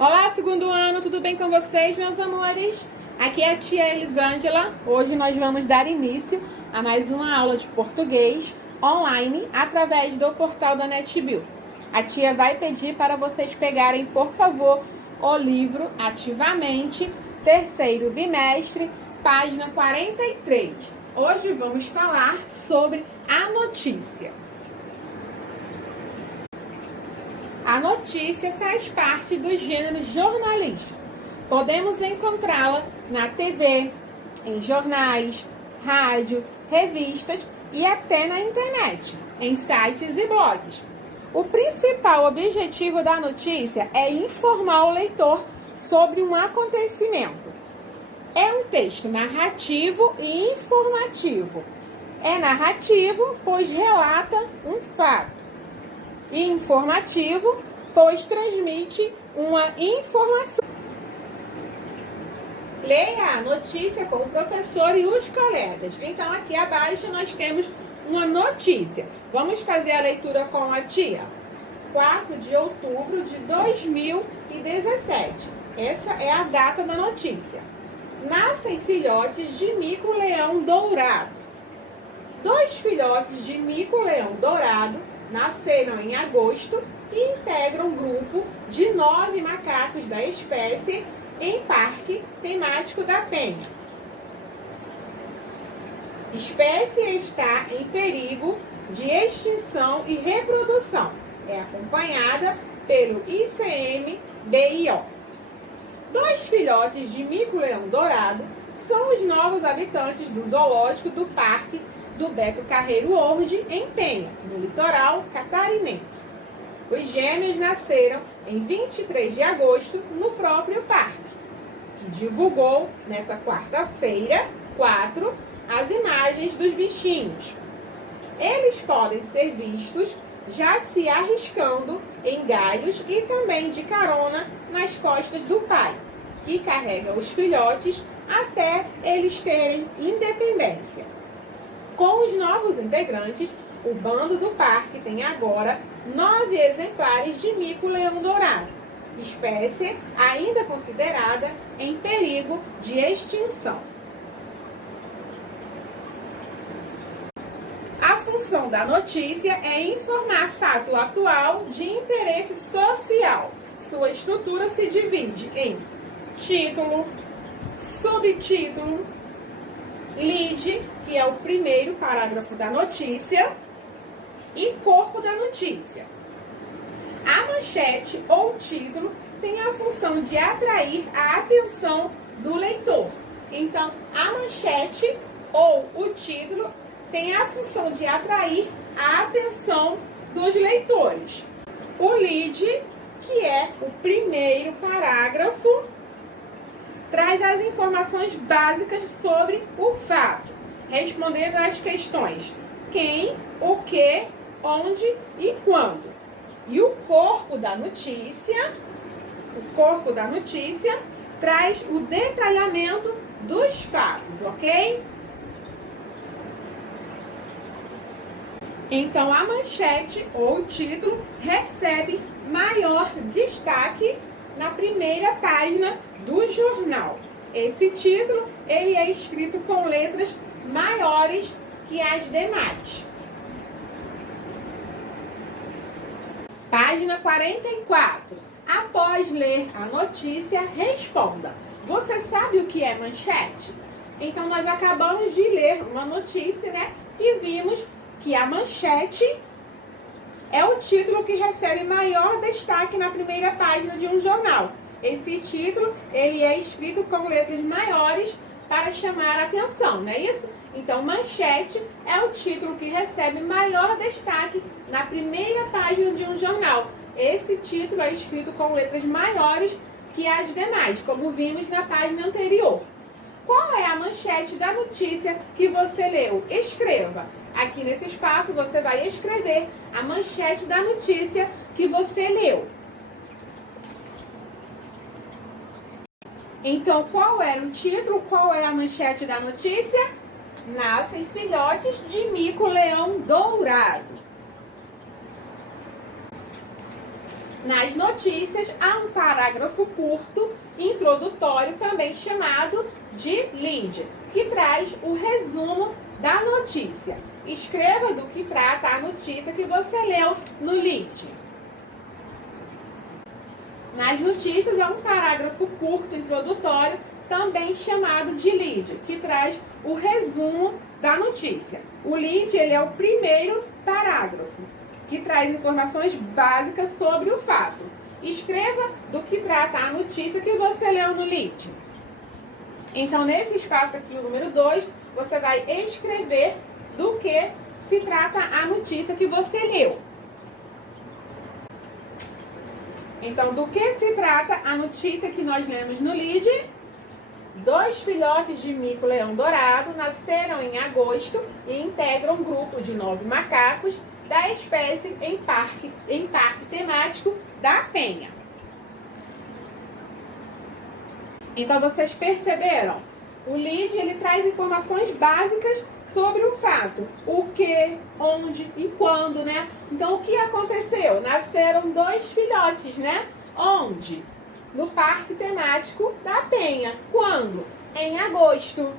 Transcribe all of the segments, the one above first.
Olá, segundo ano, tudo bem com vocês, meus amores? Aqui é a tia Elisângela. Hoje nós vamos dar início a mais uma aula de português online através do portal da NetBill. A tia vai pedir para vocês pegarem, por favor, o livro Ativamente, terceiro bimestre, página 43. Hoje vamos falar sobre a notícia. A notícia faz parte do gênero jornalístico. Podemos encontrá-la na TV, em jornais, rádio, revistas e até na internet, em sites e blogs. O principal objetivo da notícia é informar o leitor sobre um acontecimento. É um texto narrativo e informativo. É narrativo, pois relata um fato. E informativo, pois transmite uma informação. Leia a notícia com o professor e os colegas. Então, aqui abaixo nós temos uma notícia. Vamos fazer a leitura com a tia. 4 de outubro de 2017. Essa é a data da notícia. Nascem filhotes de mico-leão dourado. 2 filhotes de mico-leão dourado nasceram em agosto e integram um grupo de 9 macacos da espécie em parque temático da Penha. Espécie está em perigo de extinção e reprodução. É acompanhada pelo ICMBio. 2 filhotes de mico-leão dourado são os novos habitantes do zoológico do Parque do Beto Carreiro World, em Penha, no litoral catarinense. Os gêmeos nasceram em 23 de agosto no próprio parque, que divulgou nessa quarta-feira, 4, as imagens dos bichinhos. Eles podem ser vistos já se arriscando em galhos e também de carona nas costas do pai, que carrega os filhotes até eles terem independência. Com os novos integrantes, o bando do parque tem agora 9 exemplares de mico-leão dourado, espécie ainda considerada em perigo de extinção. A função da notícia é informar fato atual de interesse social. Sua estrutura se divide em título, subtítulo, lead, que é o primeiro parágrafo da notícia, e corpo da notícia. A manchete ou título tem a função de atrair a atenção do leitor. Então, a manchete ou o título tem a função de atrair a atenção dos leitores. O lead, que é o primeiro parágrafo, traz as informações básicas sobre o fato, respondendo às questões quem, o que, onde e quando. E o corpo da notícia traz o detalhamento dos fatos, ok? Então, a manchete ou título recebe maior destaque na primeira página do jornal. Esse título, ele é escrito com letras maiores que as demais. Página 44. Após ler a notícia, responda. Você sabe o que é manchete? Então, nós acabamos de ler uma notícia, né? E vimos que a manchete é o título que recebe maior destaque na primeira página de um jornal. Esse título, ele é escrito com letras maiores para chamar a atenção, não é isso? Então, manchete é o título que recebe maior destaque na primeira página de um jornal. Esse título é escrito com letras maiores que as demais, como vimos na página anterior. Qual é a manchete da notícia que você leu? Escreva. Aqui nesse espaço você vai escrever a manchete da notícia que você leu. Então, qual era o título? Qual é a manchete da notícia? Nascem filhotes de mico-leão dourado. Nas notícias, há um parágrafo curto, introdutório, também chamado de lead, que traz o resumo da notícia. Escreva do que trata a notícia que você leu no lead. Nas notícias, há um parágrafo curto, introdutório, também chamado de lead, que traz o resumo da notícia. O lead, ele é o primeiro parágrafo, que traz informações básicas sobre o fato. Escreva do que trata a notícia que você leu no lead. Então, nesse espaço aqui, o número 2, você vai escrever do que se trata a notícia que você leu. Então, do que se trata a notícia que nós lemos no lead? 2 filhotes de mico-leão dourado nasceram em agosto e integram um grupo de 9 macacos da espécie em parque temático da Penha. Então, vocês perceberam? O lead, ele traz informações básicas sobre o fato. O que, onde e quando, né? Então, o que aconteceu? Nasceram 2 filhotes, né? Onde? No parque temático da Penha. Quando? Em agosto.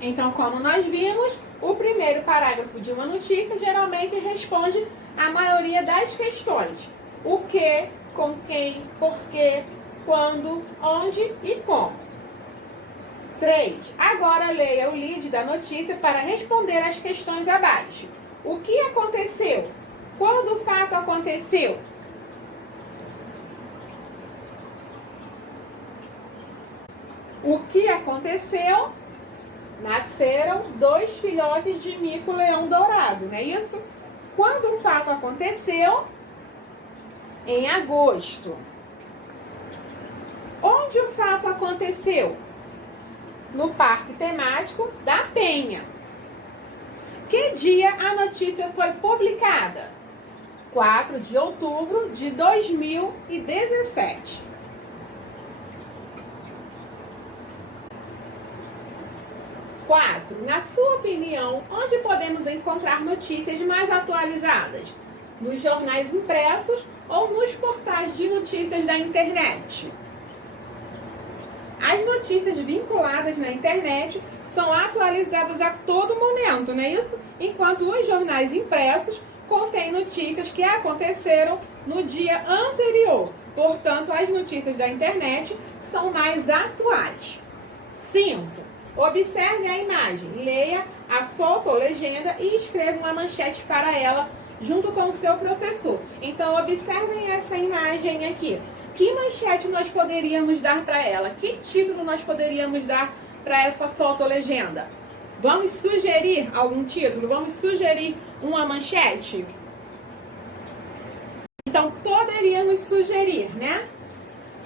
Então, como nós vimos, o primeiro parágrafo de uma notícia geralmente responde a maioria das questões. O que, com quem, por quê, quando, onde e como. 3. Agora leia o lead da notícia para responder às questões abaixo. O que aconteceu? Quando o fato aconteceu? O que aconteceu? Nasceram 2 filhotes de mico-leão dourado, não é isso? Quando o fato aconteceu? Em agosto. Onde o fato aconteceu? No parque temático da Penha. Que dia a notícia foi publicada? 4 de outubro de 2017. 4. Na sua opinião, onde podemos encontrar notícias mais atualizadas? Nos jornais impressos ou nos portais de notícias da internet? As notícias vinculadas na internet são atualizadas a todo momento, não é isso? Enquanto os jornais impressos contêm notícias que aconteceram no dia anterior. Portanto, as notícias da internet são mais atuais. 5. Observe a imagem, leia a foto ou legenda e escreva uma manchete para ela junto com o seu professor. Então, observem essa imagem aqui. Que manchete nós poderíamos dar para ela? Que título nós poderíamos dar para essa foto ou legenda? Vamos sugerir algum título? Vamos sugerir uma manchete? Então, poderíamos sugerir, né?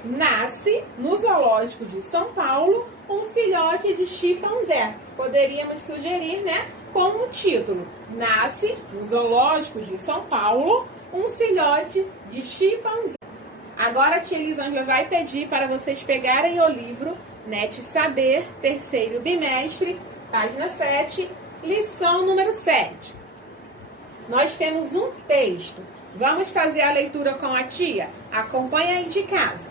Nasce no zoológico de São Paulo um filhote de chimpanzé. Poderíamos sugerir, né? Como título: Nasce no zoológico de São Paulo um filhote de chimpanzé. Agora a tia Elisângela vai pedir para vocês pegarem o livro NET Saber, terceiro bimestre, página 7, lição número 7. Nós temos um texto. Vamos fazer a leitura com a tia? Acompanha aí de casa.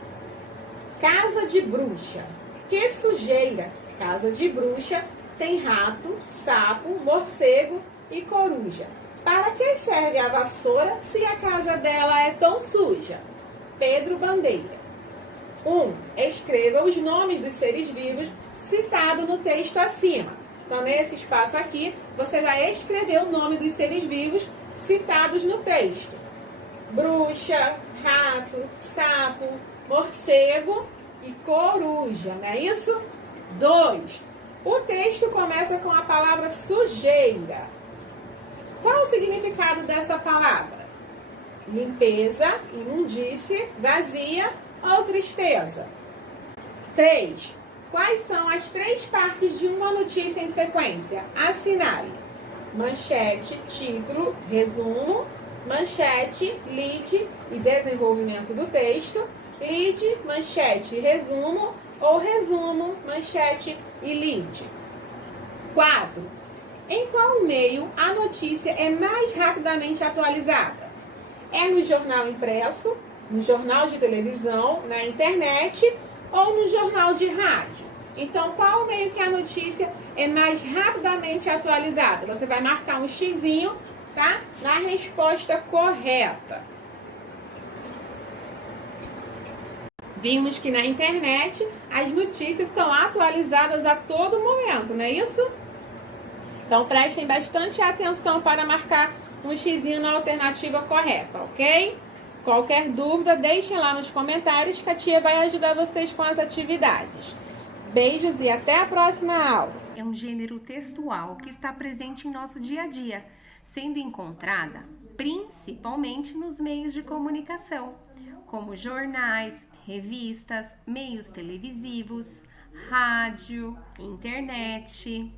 Casa de bruxa. Que sujeira! Casa de bruxa tem rato, sapo, morcego e coruja. Para que serve a vassoura se a casa dela é tão suja? Pedro Bandeira. 1. Escreva os nomes dos seres vivos citados no texto acima. Então, nesse espaço aqui, você vai escrever o nome dos seres vivos citados no texto. Bruxa, rato, sapo, morcego e coruja, não é isso? 2. O texto começa com a palavra sujeira. Qual o significado dessa palavra? Limpeza, imundície, vazia ou tristeza. 3. Quais são as 3 partes de uma notícia em sequência? Assinale. Manchete, título, resumo. Manchete, lead e desenvolvimento do texto. Lead, manchete, resumo. Ou resumo, manchete e lead. 4. Em qual meio a notícia é mais rapidamente atualizada? É no jornal impresso, no jornal de televisão, na internet ou no jornal de rádio? Então, qual o meio que a notícia é mais rapidamente atualizada? Você vai marcar um xizinho, tá? Na resposta correta. Vimos que na internet as notícias estão atualizadas a todo momento, não é isso? Então prestem bastante atenção para marcar um xizinho na alternativa correta, ok? Qualquer dúvida, deixem lá nos comentários que a tia vai ajudar vocês com as atividades. Beijos e até a próxima aula! É um gênero textual que está presente em nosso dia a dia, sendo encontrada principalmente nos meios de comunicação, como jornais, revistas, meios televisivos, rádio, internet.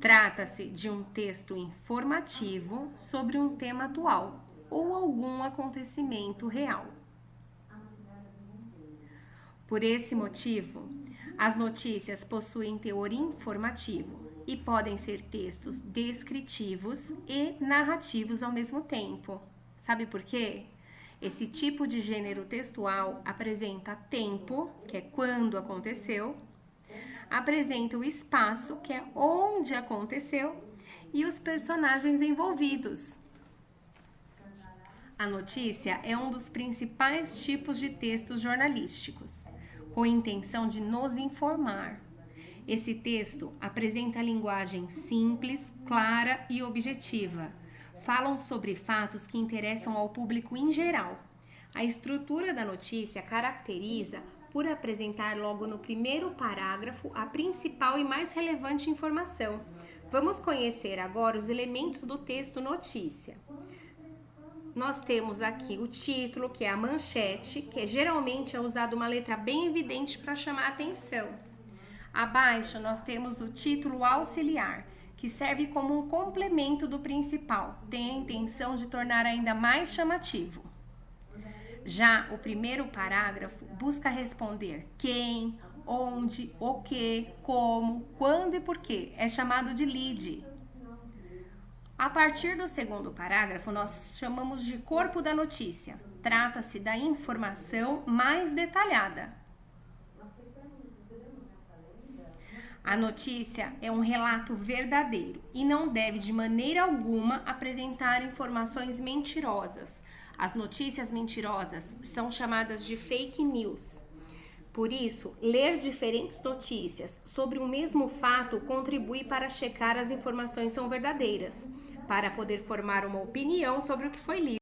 Trata-se de um texto informativo sobre um tema atual ou algum acontecimento real. Por esse motivo, as notícias possuem teor informativo e podem ser textos descritivos e narrativos ao mesmo tempo. Sabe por quê? Esse tipo de gênero textual apresenta tempo, que é quando aconteceu, apresenta o espaço, que é onde aconteceu, e os personagens envolvidos. A notícia é um dos principais tipos de textos jornalísticos, com a intenção de nos informar. Esse texto apresenta linguagem simples, clara e objetiva. Falam sobre fatos que interessam ao público em geral. A estrutura da notícia caracteriza por apresentar logo no primeiro parágrafo a principal e mais relevante informação. Vamos conhecer agora os elementos do texto notícia. Nós temos aqui o título, que é a manchete, que geralmente é usado uma letra bem evidente para chamar a atenção. Abaixo nós temos o título auxiliar, que serve como um complemento do principal, tem a intenção de tornar ainda mais chamativo. Já o primeiro parágrafo busca responder quem, onde, o que, como, quando e porquê. É chamado de lead. A partir do segundo parágrafo, nós chamamos de corpo da notícia. Trata-se da informação mais detalhada. A notícia é um relato verdadeiro e não deve de maneira alguma apresentar informações mentirosas. As notícias mentirosas são chamadas de fake news. Por isso, ler diferentes notícias sobre o mesmo fato contribui para checar as informações são verdadeiras, para poder formar uma opinião sobre o que foi lido.